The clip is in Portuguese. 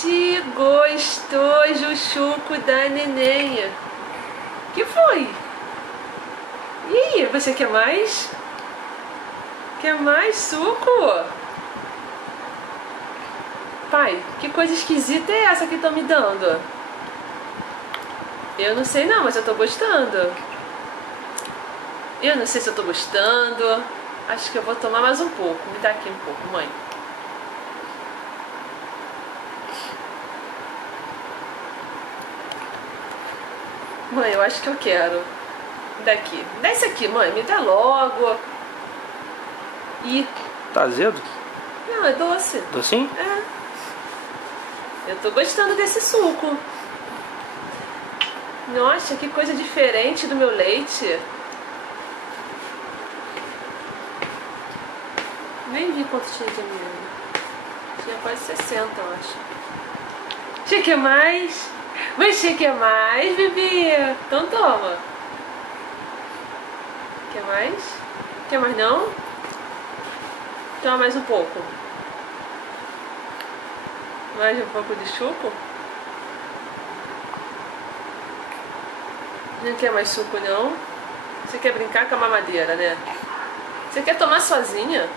Que gostoso o suco da neném. Que foi? E aí, você quer mais? Quer mais suco? Pai, que coisa esquisita é essa que estão me dando? Eu não sei não, mas eu tô gostando. Eu não sei se eu tô gostando. Acho que eu vou tomar mais um pouco. Me dá aqui um pouco, mãe. Mãe, eu acho que eu quero. Me dá aqui. Me dá esse aqui, mãe. Me dá logo. Ih. Tá azedo? Não, é doce. Docinho? É. Eu tô gostando desse suco. Nossa, que coisa diferente do meu leite. Nem vi quanto tinha de amigo. Tinha quase 60, eu acho. Você quer mais? Você quer mais, bebê? Então toma. Quer mais? Quer mais não? Toma mais um pouco. Mais um pouco de suco? Não quer mais suco não? Você quer brincar com a mamadeira, né? Você quer tomar sozinha?